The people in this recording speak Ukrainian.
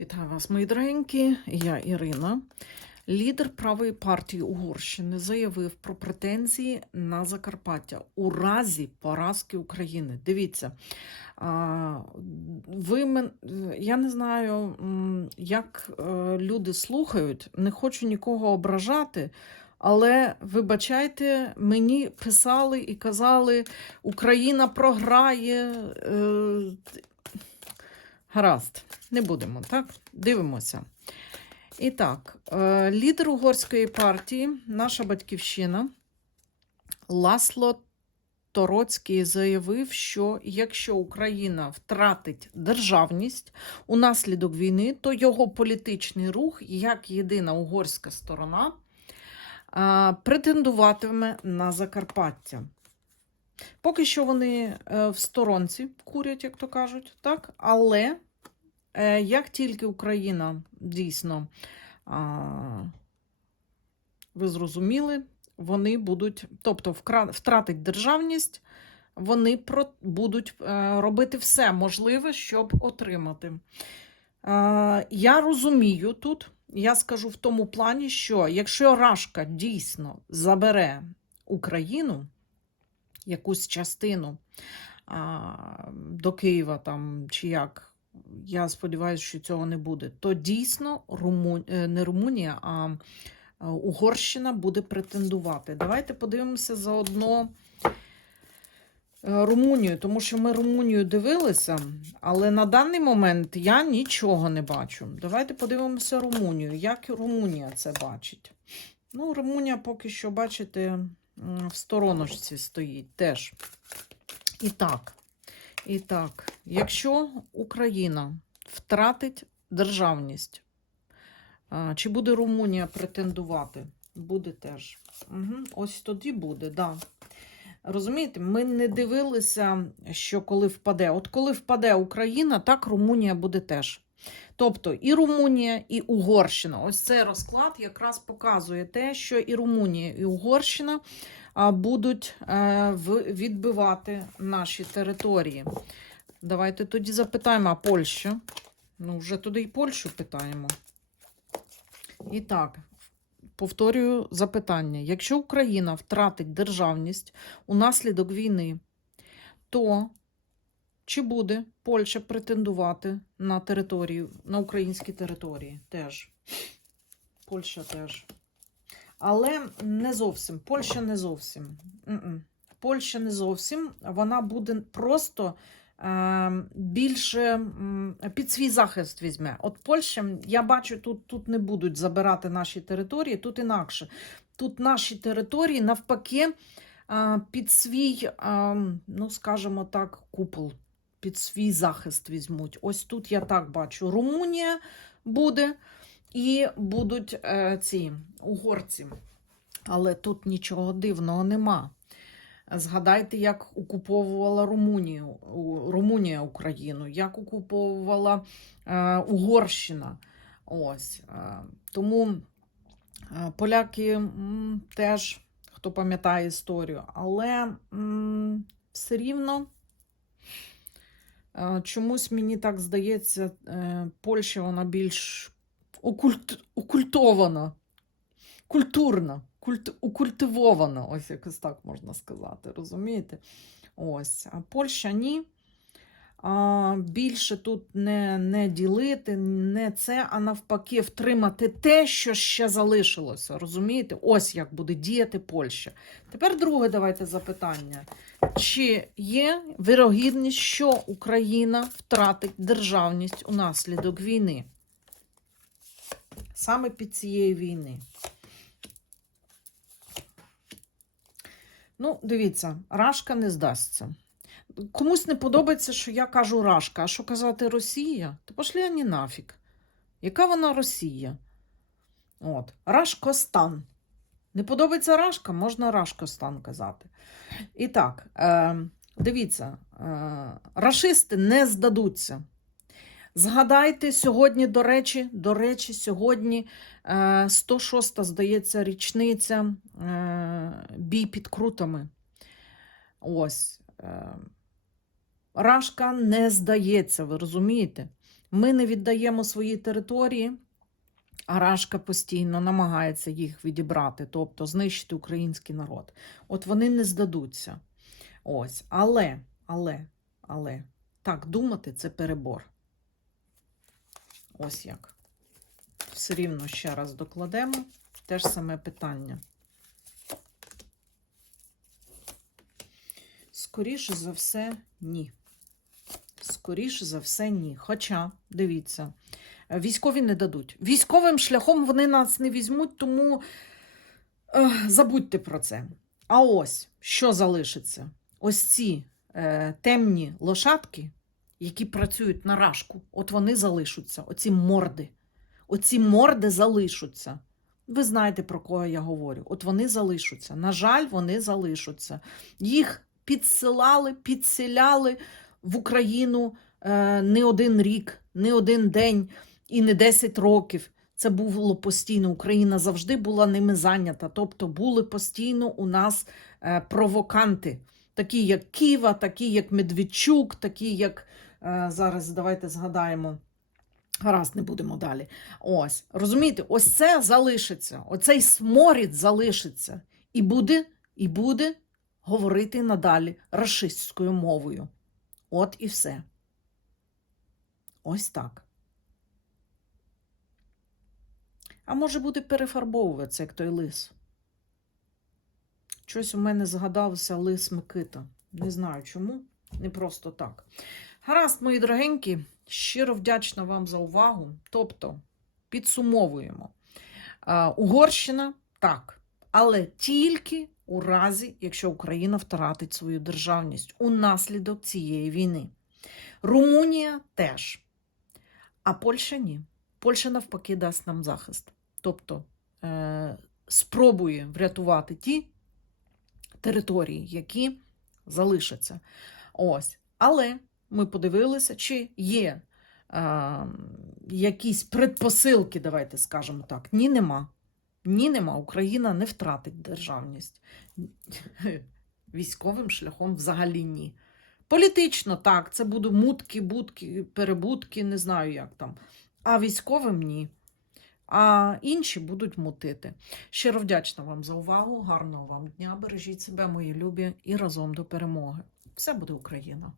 Вітаю вас, мої дорогенькі. Я Ірина. Лідер правої партії Угорщини заявив про претензії на Закарпаття у разі поразки України. Дивіться, ви мен... я не знаю, як е, люди слухають, не хочу нікого ображати. Але вибачайте, мені писали і казали, Україна програє. Е, Гаразд, не будемо, так? Дивимося. І так, е, лідер угорської партії, наша батьківщина, Ласло Тороцький заявив, що якщо Україна втратить державність унаслідок війни, то його політичний рух, як єдина угорська сторона, е, претендуватиме на Закарпаття. Поки що вони е, в сторонці курять, як то кажуть, так? але як тільки Україна дійсно, ви зрозуміли, вони будуть, тобто втратить державність, вони будуть е, робити все можливе, щоб отримати. Е, я розумію тут, я скажу в тому плані, що якщо Рашка дійсно забере Україну, якусь частину до Києва там чи як. Я сподіваюся, що цього не буде. То дійсно Руму... е, не Румунія, а е, Угорщина буде претендувати. Давайте подивимося заодно е, Румунію, тому що ми Румунію дивилися, але на даний момент я нічого не бачу. Давайте подивимося Румунію. Як Румунія це бачить? Ну, Румунія поки що, бачите, в стороночці стоїть теж. І так, і так, якщо Україна втратить державність, чи буде Румунія претендувати? Буде теж. Угу. Ось тоді буде, да. Розумієте, ми не дивилися, що коли впаде. От коли впаде Україна, так Румунія буде теж. Тобто і Румунія, і Угорщина. Ось цей розклад якраз показує те, що і Румунія, і Угорщина будуть е, відбивати наші території. Давайте тоді запитаємо, а Польща? Ну, вже туди і Польщу питаємо. І так, повторюю запитання: якщо Україна втратить державність унаслідок війни, то чи буде Польща претендувати на територію, на українські території? Теж. Польща теж. Але не зовсім. Польща не зовсім. Польща не зовсім. Вона буде просто більше під свій захист візьме. От Польща, я бачу, тут, тут не будуть забирати наші території, тут інакше. Тут наші території навпаки е, під свій, е, ну скажімо так, купол, під свій захист візьмуть. Ось тут я так бачу. Румунія буде і будуть е, ці угорці. Але тут нічого дивного нема. Згадайте, як окуповувала Румунію, Румунія Україну, як окуповувала е, Угорщина. Ось. Е, тому е, поляки м, теж, хто пам'ятає історію, але м, все рівно. е, Чомусь мені так здається, е, Польща вона більш окульт, окультована, культурна, культ, укультивована, ось якось так можна сказати, розумієте? Ось, а Польща ні. А, більше тут не, не ділити, не це, а навпаки, втримати те, що ще залишилося. Розумієте? Ось як буде діяти Польща. Тепер друге давайте запитання. Чи є вирогідність, що Україна втратить державність унаслідок війни? Саме під цієї війни. Ну, дивіться, Рашка не здасться. Комусь не подобається, що я кажу Рашка, а що казати Росія? То пошли вони нафіг. Яка вона Росія? От. Рашкостан. Не подобається Рашка, можна Рашкостан казати. І так, е, дивіться, е, рашисти не здадуться. Згадайте сьогодні, до речі, до речі, сьогодні е, 106, здається, річниця е, бій під крутами. Ось. Е, Рашка не здається, ви розумієте? Ми не віддаємо свої території. А Рашка постійно намагається їх відібрати, тобто знищити український народ. От вони не здадуться. Ось. Але, але, але, так думати це перебор. Ось як. Все рівно ще раз докладемо. Те ж саме питання. Скоріше за все, ні. Скоріше за все, ні. Хоча, дивіться, е, військові не дадуть. Військовим шляхом вони нас не візьмуть, тому е, забудьте про це. А ось що залишиться? Ось ці е, темні лошадки, які працюють на рашку, от вони залишаться, оці морди. Оці морди залишаться. Ви знаєте, про кого я говорю. От вони залишаться. На жаль, вони залишаться. Їх підсилали, підселяли в Україну е, не один рік, не один день і не 10 років. Це було постійно. Україна завжди була ними зайнята. Тобто були постійно у нас е, провоканти, такі як Ківа, такі як Медведчук, такі як е, зараз давайте згадаємо. Гаразд, не будемо далі. Ось, розумієте, ось це залишиться, оцей сморід залишиться і буде, і буде говорити надалі рашистською мовою. От і все. Ось так. А може буде перефарбовуватися, як той лис. Щось у мене згадався лис Микита. Не знаю чому, не просто так. Гаразд, мої дорогенькі, щиро вдячна вам за увагу. Тобто, підсумовуємо. Угорщина так, але тільки у разі, якщо Україна втратить свою державність унаслідок цієї війни. Румунія теж. А Польща ні. Польща навпаки дасть нам захист. Тобто е- спробує врятувати ті території, які залишаться. Ось. Але ми подивилися, чи є е- якісь предпосилки, давайте скажемо так. Ні, нема. Ні, нема. Україна не втратить державність. Військовим шляхом взагалі ні. Політично так, це будуть мутки, будки, перебудки, не знаю як там. А військовим ні. А інші будуть мутити. Щиро вдячна вам за увагу. Гарного вам дня. Бережіть себе, мої любі, і разом до перемоги. Все буде Україна!